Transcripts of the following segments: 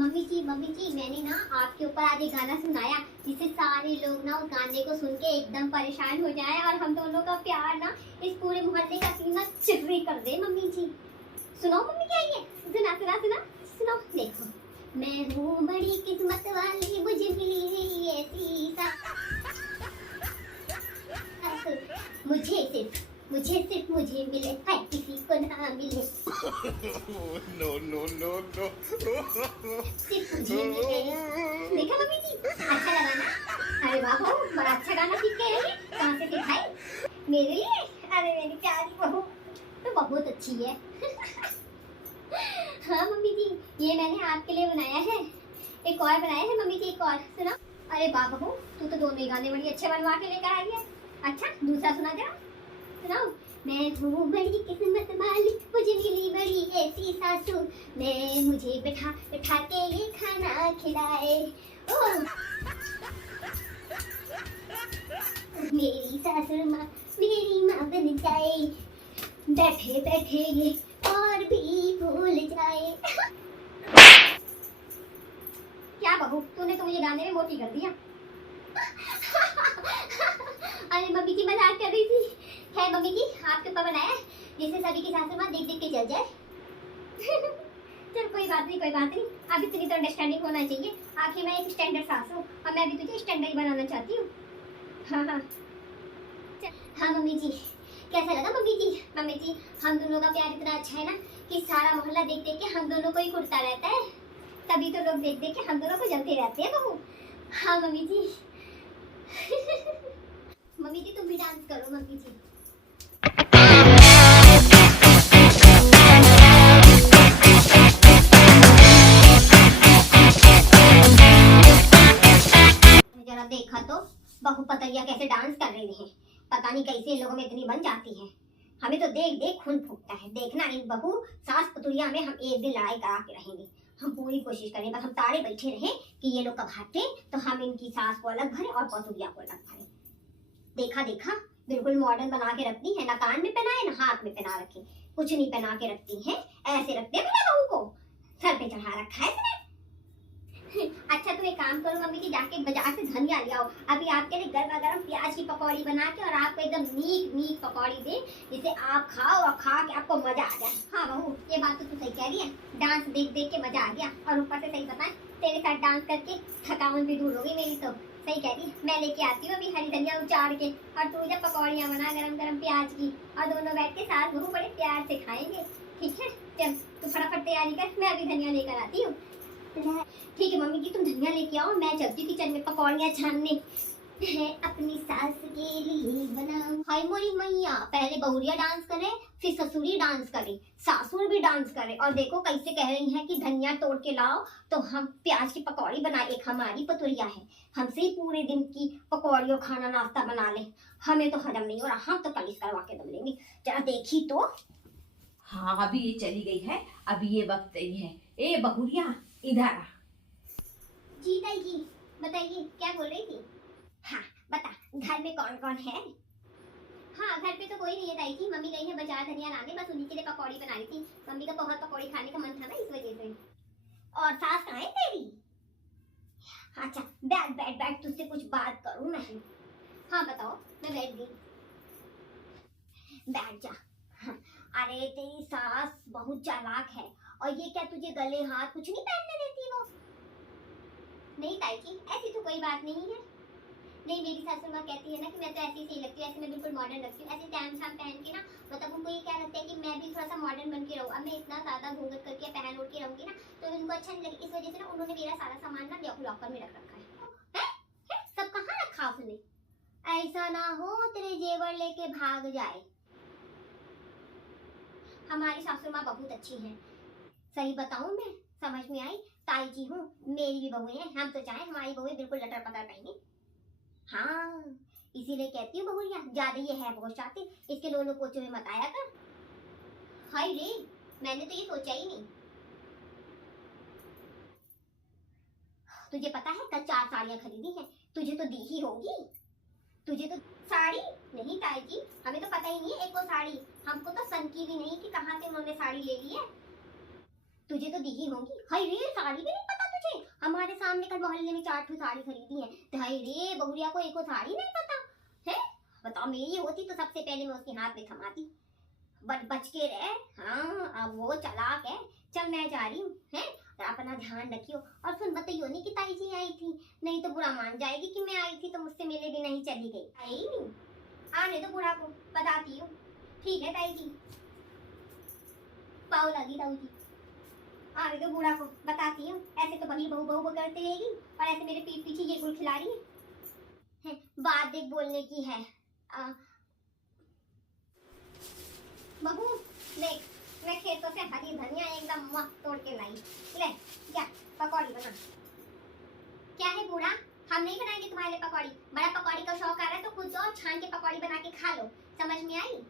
Mummy जी मैंने ना आपके ऊपर आज एक गाना सुनाया जिससे सारे लोग ना उस गाने को सुन के एकदम परेशान हो जाए और हम दोनों का प्यार ना इस पूरे मोहल्ले का सीना चिर्री कर दे। मम्मी जी सुनो, मम्मी क्या ये सुना सुना सुना सुनो। देखो, मैं हूँ बड़ी किस्मत वाली, मुझे मिली है ऐसी मुझे सिर्फ मुझे मिले है, किसी को ना मिले। No, no, no, no. सिर्फ मुझे मिले। देखा मम्मी जी, अच्छा लगा ना? अरे वाह बहू, बड़ा अच्छा गाना सीख के आई है। कहाँ से सिखाई? मेरे लिए? अरे मेरी प्यारी बहू तो बहुत अच्छी है। हाँ मम्मी जी, ये मैंने आपके लिए बनाया है। एक और बनाया है मम्मी जी, एक और सुना। अरे वाह बहू, तू तो दोनों ही गाने बड़ी अच्छे बनवा के लेकर आई है। अच्छा दूसरा सुना जरा, सुनाओ। मैं हूँ बड़ी किस्मत वाली, मुझे मिली बड़ी ऐसी सासू, मैं मुझे बैठा बैठा के ये खाना खिलाए। ओ मेरी सासू माँ मेरी माँ बन जाए, बैठे बैठे ये और भी भूल जाए। क्या बहू, तूने तो मुझे गाने में मोटी कर दिया। अरे मम्मी जी मजाक कर रही थी। है मम्मी जी, आपके ऊपर बनाया जिससे सभी की सासू माँ देख देख के जल जाए। चल कोई बात नहीं, कोई बात नहीं। अब इतनी तो अंडरस्टैंडिंग होना चाहिए। आखिर मैं एक स्टैंडर्ड सास हूँ और मैं भी तुझे स्टैंडर्ड बनाना चाहती हूँ। हाँ हाँ हाँ मम्मी जी, कैसा लगा मम्मी जी? मम्मी जी, हम दोनों का प्यार इतना अच्छा है ना कि सारा मोहल्ला देख देख के हम दोनों को ही कुटता रहता है। तभी तो लोग देख देख के हम दोनों को जलते रहते हैं बहू। हाँ मम्मी जी। मम्मी जी तुम भी डांस करो मम्मी जी। जरा देखा तो बहू पतैया कैसे डांस कर रही है। पता नहीं कैसे लोगों में इतनी बन जाती है। हमें तो देख देख खून फूटता है। देखना इन बहू सास पतुरिया में हम एक दिन लड़ाई करा के रहेंगे। हम पूरी कोशिश करें, बस हम ताड़े बैठे रहे कि ये लोग कब हटे तो हम इनकी सास को अलग भरे और पतुरिया को अलग भरे। देखा देखा, बिल्कुल मॉडर्न बना के रखती है, ना कान में पहनाए ना हाथ में पहना रखे, कुछ नहीं पहना के रखती है। ऐसे रखते हैं मेरे बहू को, सर पे चढ़ा रखा है इसने। अच्छा तुम एक काम करो मम्मी जी, जाके बाजार से धनिया ले आओ। अभी आपके लिए गर्मा गर्म प्याज की पकौड़ी बना के और आपको एकदम नीक नीक पकौड़ी दे, जिसे आप खाओ और खा के आपको मजा आ जाए। हाँ बहू, ये बात तो तू सही कह रही है। डांस देख देख के मजा आ गया और ऊपर से सही बताएं, तेरे साथ डांस करके थकावट भी दूर हो गई मेरी। तो सही कह रही, मैं लेके आती हूँ अभी हरी धनिया उचाड़ के और तू जब पकौड़ियाँ बना गरम गरम प्याज की, और दोनों बैठ के सास बहू बड़े प्यार से खाएंगे। ठीक है, चल तू फटाफट तैयारी कर, मैं अभी धनिया लेकर आती हूँ। ठीक है मम्मी जी, तुम धनिया लेके आओ, मैं चलती हूँ किचन में पकौड़ियाँ छानने। है अपनी सास के लिए बनाऊं। हाय मोरी मैया, पहले बहुरिया डांस करे, फिर ससुरी डांस करे, सासुर भी डांस करे, और देखो कैसे कह रही हैं कि धनिया तोड़ के लाओ तो हम प्याज की पकौड़ी बनाए। एक हमारी पतुरिया है, हमसे ही पूरे दिन की पकौड़ियों खाना नाश्ता बना ले। हमें तो हजम नहीं हो रहा, हम तो कलिस करवा के दम लेंगे। जरा देखी तो। हाँ अभी ये चली गई है, अभी ये वक्त नहीं है। ए बहुरिया इधर आ। जी ताई जी बताइए, क्या बोल रही थी? हाँ बता, घर में कौन कौन है? हाँ घर पे तो कोई नहीं है ताई जी, मम्मी गई है बाजार धनिया लाने, बस उन्हीं के लिए पकौड़ी बना रही थी। मम्मी का बहुत पकौड़ी खाने का मन था ना, इस वजह से। और सास कहाँ है तेरी? अच्छा बैठ बैठ बैठ, तुझसे कुछ बात करूँ मैं। हाँ बताओ, मैं बैठ गई। बैठ जा। हाँ, अरे तेरी सास बहुत चालाक है, और ये क्या तुझे गले हाथ कुछ नहीं पहनने देती वो? नहीं ताई जी, ऐसी तो कोई बात नहीं है। नहीं, मेरी सासू माँ कहती है ना कि मैं तो ऐसी सही लगती हूँ, ऐसे मैं बिल्कुल मॉडर्न लगती हूँ, ऐसे टैम शाम पहन के ना, मतलब उनको ये क्या लगता है कि मैं भी थोड़ा सा मॉडर्न बन के रहूँ। अब मैं इतना ज्यादा घूंघट करके पहन उड़ के रहूंगी ना तो उनको अच्छा नहीं लगे। इस वजह से ना उन्होंने मेरा सारा सामान ना लॉकर में रख रखा है। सब कहाँ रखा उसने? ऐसा ना हो तेरे जेवर लेके भाग जाए। हमारी सासू माँ बहुत अच्छी है, सही बताऊँ मैं, समझ में आई। ताई जी हूँ, मेरी भी बहू है, हम तो चाहे हमारी बहू बिल्कुल लटर पटर पहने। हाँ इसीलिए कहती हूँ बहुरिया, ज्यादा ये है बहुत शातिर, इसके लोलो पोचो में मत आया कर। हाय रे, मैंने तो ये सोचा ही नहीं। तुझे पता है कल 4 साड़ियाँ खरीदी हैं, तुझे तो दी ही होगी। तुझे तो साड़ी नहीं ताई जी, हमें तो पता ही नहीं है एक वो साड़ी, हमको तो सन की भी नहीं कि कहाँ से उन्होंने साड़ी ले ली है। तुझे तो दी ही होगी। हाय रे, साड़ी भी नहीं पता हमारे सामने कल मोहल्ले में 4 ठो साड़ी खरीदी है। तो हाय रे बहुरिया को एको साड़ी नहीं पता है। बताओ मेरी होती तो सबसे पहले मैं उसके हाथ में थमाती। बच के रहे। हाँ अब वो चालाक है। चल मैं जा रही हूँ है। और अपना ध्यान रखियो। और सुन बताइयो नहीं कि ताई जी आई थी, नहीं तो बुरा मान जाएगी कि मैं आई थी तो मुझसे मिले भी नहीं चली गई। आई नहीं आने तो बुढ़ा को बताती हूँ। ठीक है ताई जी। पाव लगी ताऊ जी। आने तो बूढ़ा को बताती हूँ। ऐसे तो बही बहू बहू करते रहेगी और ऐसे मेरे पीठ पीछे ये गुड़ खिला रही है। बात देख बोलने की है। बहू देख मैं खेतों से हरी धनिया एकदम मस्त तोड़ के लाई। ले क्या पकौड़ी बना। क्या है बूढ़ा, हम नहीं बनाएंगे तुम्हारे लिए पकौड़ी। बड़ा पकौड़ी का शौक आ रहा है तो खुद जाओ छान के पकौड़ी बना के खा लो। समझ में आई?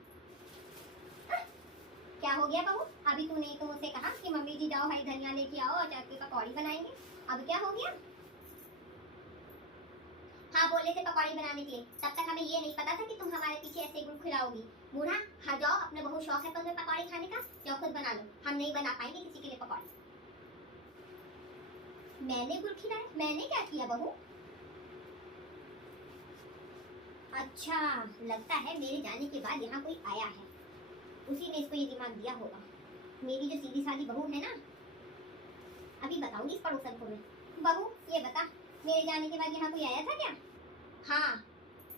क्या हो गया बहू, अभी तूने तो मुझसे कहा कि मम्मी जी जाओ हरी धनिया लेके आओ और चल के पकौड़ी बनाएंगे। अब क्या हो गया? हाँ बोले थे पकौड़ी बनाने के लिए, तब तक हमें ये नहीं पता था कि तुम हमारे पीछे ऐसे गुड़ खिलाओगी। बूढ़ा हाँ जाओ, अपने बहु शौक है तुम्हें पकौड़ी खाने का, जाओ खुद बना लो। हम नहीं बना पाएंगे किसी के लिए पकौड़ी। मैंने गुड़ खिलाया? मैंने क्या किया बहू? अच्छा लगता है मेरे जाने के बाद यहाँ कोई आया है, उसी ने इसको ये दिमाग दिया होगा। मेरी जो सीधी सादी बहू है ना, अभी बताऊंगी इस पड़ोसन को मैं। बहू ये बता, मेरे जाने के बाद यहाँ कोई आया था क्या? हाँ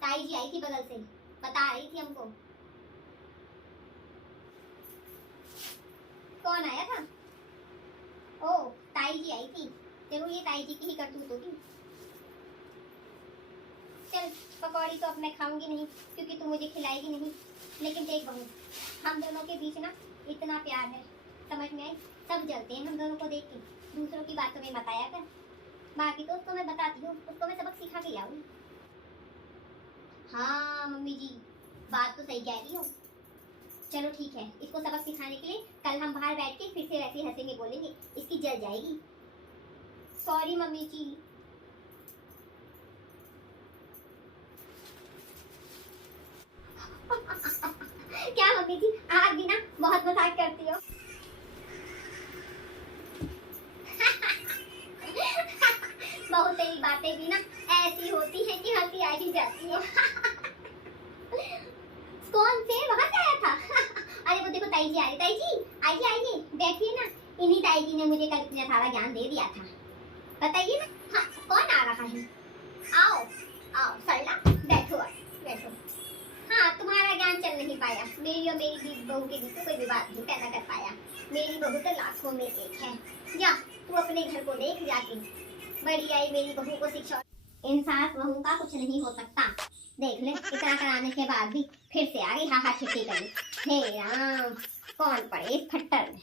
ताई जी आई थी बगल से, बता रही थी हमको। कौन आया था? ओ ताई जी आई थी। जरूर ये ताई जी की ही करतूत होगी। चल पकौड़ी तो अब मैं खाऊंगी नहीं क्योंकि तू मुझे खिलाएगी नहीं। लेकिन देख बहू, हम दोनों के बीच ना इतना प्यार है, समझ में आई? सब जलते हैं हम दोनों को देख के। दूसरों की बातों में मत आया कर। बाकी तो उसको मैं बताती हूँ, उसको मैं सबक सिखा के आऊँ। हाँ मम्मी जी बात तो सही कह रही हो। चलो ठीक है, इसको सबक सिखाने के लिए कल हम बाहर बैठ के फिर से वैसे हंसेंगे बोलेंगे, इसकी जल जाएगी। सॉरी मम्मी जी। क्या मम्मी जी आप भी ना बहुत मजाक करती हो। बहुत तेरी बातें भी ना ऐसी होती है कि हंसी आ ही जाती है। कौन से वहां से आया था? अरे वो देखो ताई जी आ रही। ताई जी आइए आइए बैठिए ना। इन्हीं ताई जी ने मुझे कल इतना सारा ज्ञान दे दिया था, बताइए ना। हाँ कौन आ रहा है? आओ आओ सरला बैठो बैठो। हाँ तुम्हारा ज्ञान चल नहीं पाया, मेरी और मेरी बहू के बीच में कोई विवाद नहीं पैदा कर पाया। मेरी बहू तो लाखों में एक है। जा तू अपने घर को देख जाके। बड़ी आई मेरी बहू को शिक्षा। इन सास बहू का कुछ नहीं हो सकता। देख ले इतना कराने के बाद भी फिर से आ गई हा हा ठिठी करने। हे राम कौन पड़े इस खट्टर में।